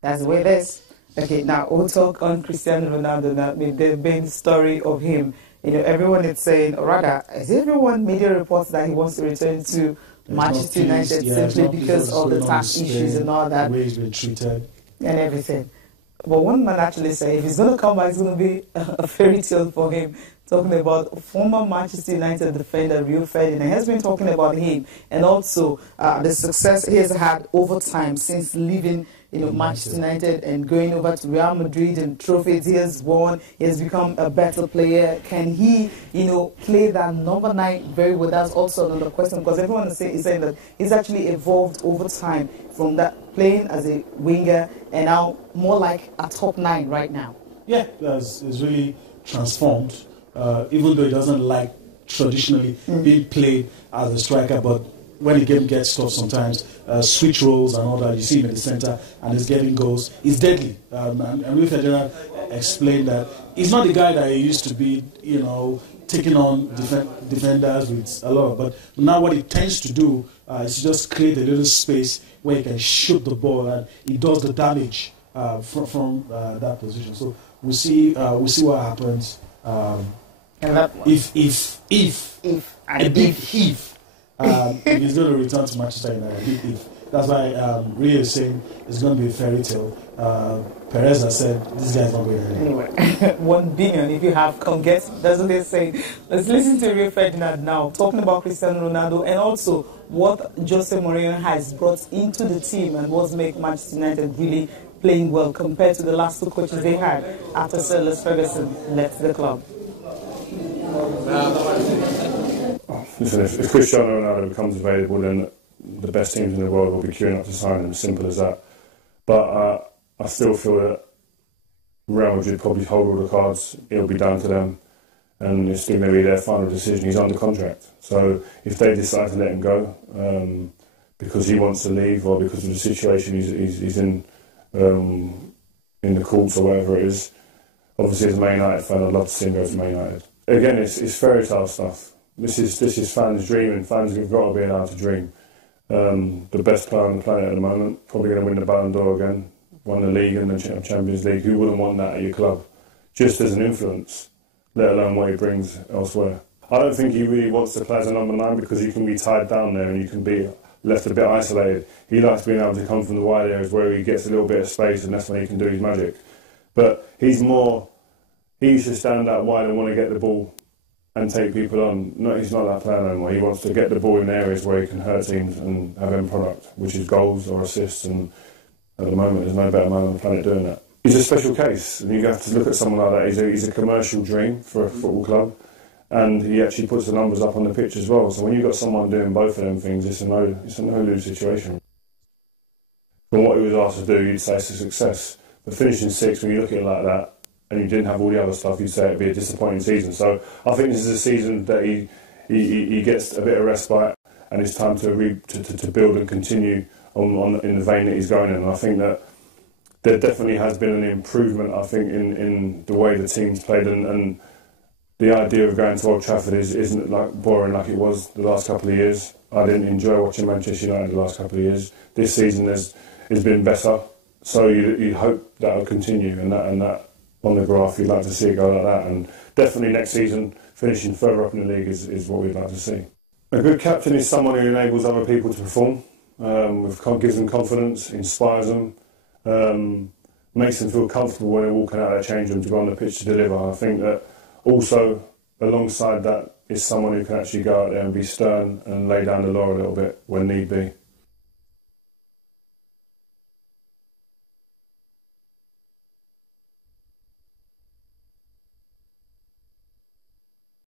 That's the way it is. Okay, now we'll talk on Cristiano Ronaldo now. I mean, there's been the story of him. You know, everyone is saying, or rather, is everyone media reports that he wants to return to Manchester United simply because of the tax issues and all that. The way he's been treated. And everything. But one man actually said if he's going to come back, it's going to be a fairy tale for him. Talking about former Manchester United defender Rio Ferdinand. He has been talking about him and also the success he has had over time since leaving Manchester United and going over to Real Madrid and trophies he has won. He has become a better player. Can he, play that number 9 very well? That's also another question because everyone is saying that he's actually evolved over time from that playing as a winger and now more like a top 9 right now. Yeah, he's really transformed. Even though he doesn't like traditionally being played as a striker, but when the game gets tough sometimes, switch roles and all that, you see him in the centre and he's getting goals. He's deadly. And Rio Ferdinand explained that he's not the guy that he used to be, taking on defenders with a lot. But now what he tends to do is just create a little space where he can shoot the ball and he does the damage from that position. So we'll see what happens. If he's going to return to Manchester United, if. That's why Rio is saying it's going to be a fairy tale. Perez has said this guy's not going anywhere. Anyway, 1 billion if you have come get. That's what they're saying. Let's listen to Rio Ferdinand now, talking about Cristiano Ronaldo and also what Jose Mourinho has brought into the team and what's made Manchester United really playing well compared to the last 2 coaches they had after Sir Alex Ferguson left the club. Listen, if Cristiano Ronaldo becomes available, then the best teams in the world will be queuing up to sign him, simple as that. But I still feel that Real Madrid probably hold all the cards, it'll be down to them, and it's going to be their final decision. He's under contract, so if they decide to let him go because he wants to leave or because of the situation he's in the courts or whatever it is, obviously as a Man United fan I'd love to see him go to Man United. Again, it's fairy tale stuff. This is fans dreaming. Fans have got to be allowed to dream. The best player on the planet at the moment, probably going to win the Ballon d'Or again, won the league and the Champions League. Who wouldn't want that at your club? Just as an influence, let alone what he brings elsewhere. I don't think he really wants to play as a number 9 because you can be tied down there and you can be left a bit isolated. He likes being able to come from the wide areas where he gets a little bit of space and that's when he can do his magic. But he used to stand out wide and want to get the ball and take people on. He's not that player anymore. He wants to get the ball in areas where he can hurt teams and have end product, which is goals or assists, and at the moment there's no better man on the planet doing that. He's a special case, and you have to look at someone like that. He's a commercial dream for a football club, and he actually puts the numbers up on the pitch as well. So when you've got someone doing both of them things, it's a no-lose situation. From what he was asked to do, you'd say it's a success. But finishing 6th, when you look at it like that, and you didn't have all the other stuff, you'd say it'd be a disappointing season. So I think this is a season that he gets a bit of respite, and it's time to build and continue in the vein that he's going in. And I think that there definitely has been an improvement, I think, in the way the team's played, and the idea of going to Old Trafford isn't like boring like it was the last couple of years. I didn't enjoy watching Manchester United the last couple of years. This season has been better, so you hope that will continue, and that on the graph you'd like to see it go like that, and definitely next season finishing further up in the league is what we'd like to see. A good captain is someone who enables other people to perform, gives them confidence, inspires them, makes them feel comfortable when they're walking out of their change room to go on the pitch to deliver. I think that also alongside that is someone who can actually go out there and be stern and lay down the law a little bit when need be.